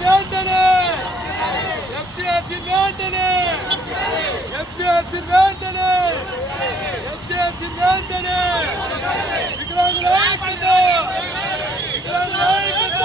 వెంటనే ఎఫ్సిఎఫ్సి వెంటనే ఎఫ్సిఎఫ్సి వెంటనే ఎఫ్సిఎఫ్సి వెంటనే వికలాంగుల ఐక్యత వికలాంగుల ఐక్యత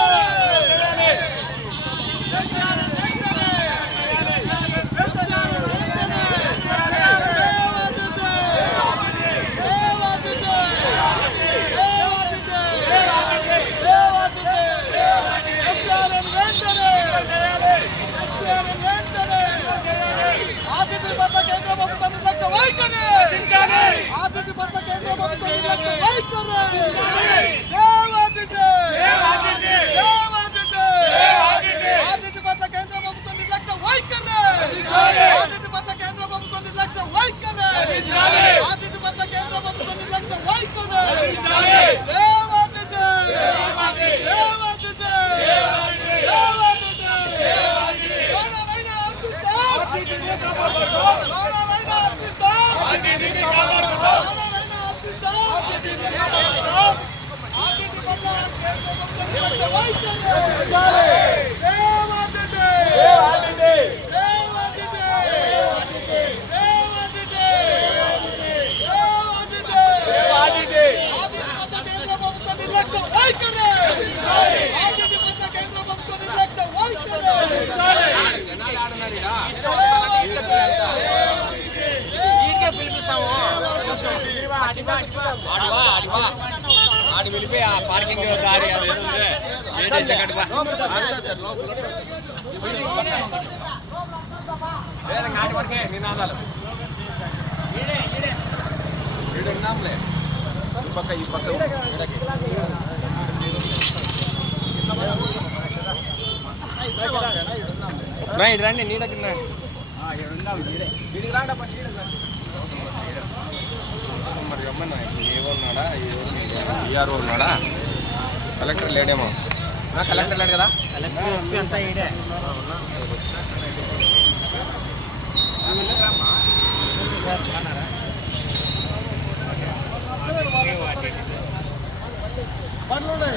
ఆడు వెళ్ళిపోయి ఆ పార్కింగ్ దారి ఆడి వరకే నినాదాలు విన్నాంలే ఈ పక్క రైట్ రండి నీడకి వీడికి రాండి మరి రమ్మన్నా ఏవో ఉన్నాడా ఈఆర్ఓ ఉన్నాడా కలెక్టర్ లేడేమో కలెక్టర్ లేడు కదా కలెక్టర్ అంతా ఈడే పనులు